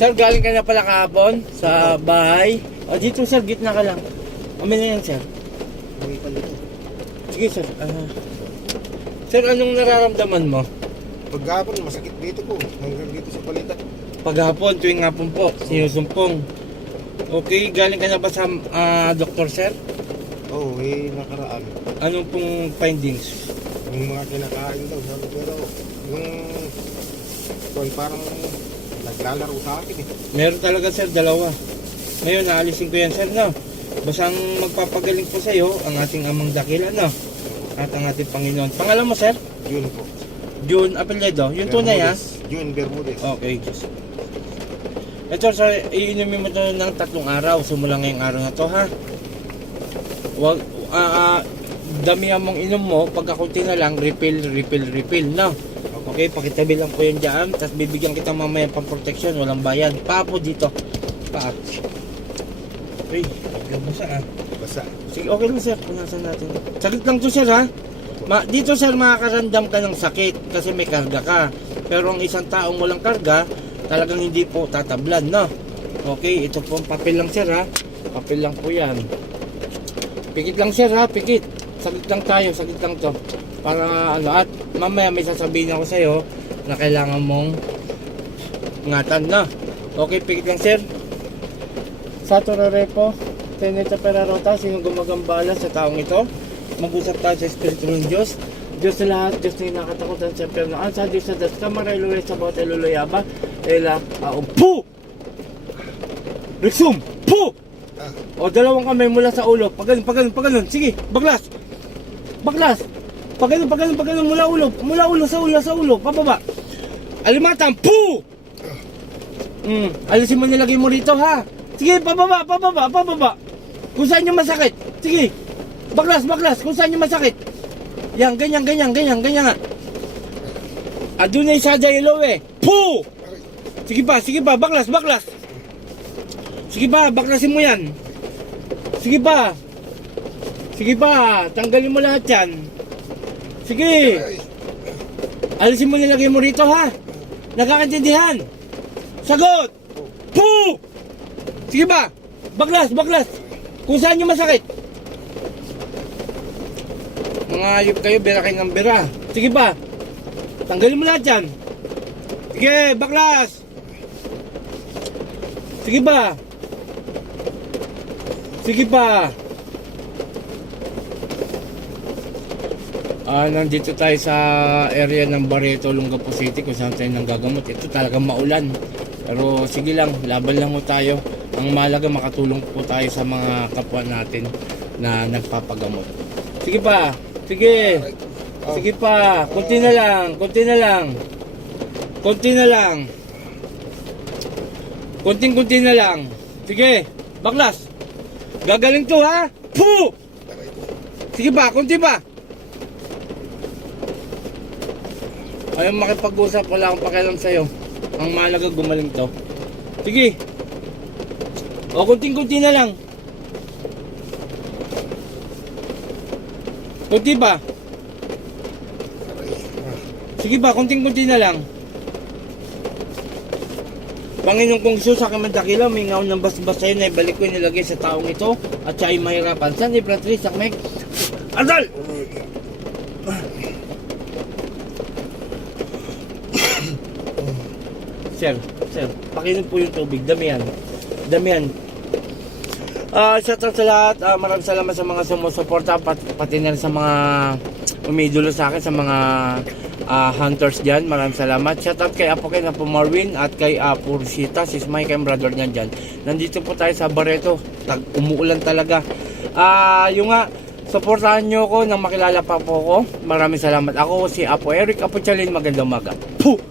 Sir, galing ka na pala kahapon sa bahay. O, dito sir, gitna ka lang. Amin na yan, sir. Uwi pa nito. Sige, sir. Ah. sir, anong nararamdaman mo? Paghapon, masakit dito ko. Hanggang dito sa balita. Paghapon, tuwing hapon po, sinusumpong. Okay, galing ka na ba sa ah, doktor, sir? Oo, oh, eh, nakaraan. Anong pong findings? Yung mga kinakain daw, sabi pero yung kung parang naglalaro sa akin eh. Meron talaga, sir, dalawa. Ngayon, naalisin ko yan, sir, no? Basta ang magpapagaling po sa iyo, ang ating amang dakila, no? At ang ating Panginoon. Pangalan mo, sir? June po. June Apelyedo. Yung tunay, ha? June Bermudez. Okay, just. Ito, sir, iinumin mo to ng tatlong araw. Simula ngayong araw na to, ha? Wag, ah, ah, damihan mong inom mo, pagkakunti na lang, refill, refill, refill, no? Okay, pakitabi lang po yan dyan. Tapos bibigyan kita mamaya pang protection, walang bayad. Paa po dito. Paa. Uy, gabasa ah. Basa. Sige, okay lang sir, punasan natin. Saglit lang to sir ha. Ma dito sir, makakarandam ka ng sakit kasi may karga ka. Pero ang isang taong walang karga, talagang hindi po tatablan, no? Okay, ito po ang papel lang sir ha. Papel lang po yan. Pikit lang sir ha, pikit. Saglit lang tayo, saglit lang to. Para ano, at mamaya may sasabihin ako sa'yo na kailangan mong ngatan na. Okay, pikit lang sir. Sa Torarepo, Teneta Perarota, sino gumagambala sa taong ito? Mag-usap tayo sa Espiritu ng Diyos. Diyos sa lahat, Diyos na nakatakutan sa pernoan. Sa Diyos sa das kamara, iluwi sa bote, luluyaba. Ela, aum, pu! Rexum, pu! Ah, O, dalawang kamay mula sa ulo. Paganon, paganon, paganon. Sige, baglas. Baglas. Paganon, paganon, paganon mula ulo. Mula ulo sa ulo, sa ulo. Pababa. Alimatang, pu! Mm, alisin mo nilagay mo rito ha. Sige, pababa, pababa, pababa. Kung saan yung masakit. Sige. Baklas, baklas. Kung saan yung masakit. Yan, ganyan, ganyan, ganyan, ganyan nga. Adunay sa ilaw eh. Pu! Sige pa, sige pa, baklas, baklas. Sige pa, baklasin mo yan. Sige pa. Sige pa, tanggalin mo lahat yan. Sige. Alisin mo nilagay mo rito ha. Nakakaintindihan. Sagot! Pu! Sige ba? Baglas, baglas! Kung saan nyo masakit? Mga ayop kayo, bera kayo ng bera. Sige ba? Tanggalin mo lahat yan. Sige, baklas! Sige ba? Sige pa. Ah, nandito tayo sa area ng Barreto, Olongapo City kung saan tayo nanggagamot. Ito talagang maulan. Pero sige lang, laban lang mo tayo. Ang malaga makatulong po tayo sa mga kapwa natin na nagpapagamot. Sige pa. Sige. Sige pa. Kunti na lang. Kunti na lang. Kunti na lang. Kunting-kunti na lang. Sige. Baklas. Gagaling to ha. Puh! Sige pa. Kunti pa. Ayaw makipag-usap, wala akong pakialam sa'yo. Ang malaga gumaling to. Sige. O, kunting-kunti na lang. Kunti ba? Sige ba, kunting-kunti na lang. Panginoon kong Isus, sa kamandakila, may ngaw ng basbas sa'yo na ibalik ko nilagay sa taong ito at siya ay mahirapan. San ni Patrice, Akmek? Adal! Sir, sir, pakinom po yung tubig. Damihan. Damihan. Ah, shout out sa lahat. Ah, maraming salamat sa mga sumusuporta pati, pati na sa mga umidolo sa akin sa mga ah, hunters diyan. Maraming salamat. Shout out kay Apo kay Apo Marwin at kay Apo Rosita, sis Mike kay brother niyan diyan. Nandito po tayo sa Barreto. Tag umuulan talaga. Ah, yung nga Suportahan nyo ko nang makilala pa po ko. Maraming salamat. Ako si Apo Eric Apo Chalin. Magandang umaga. Puh!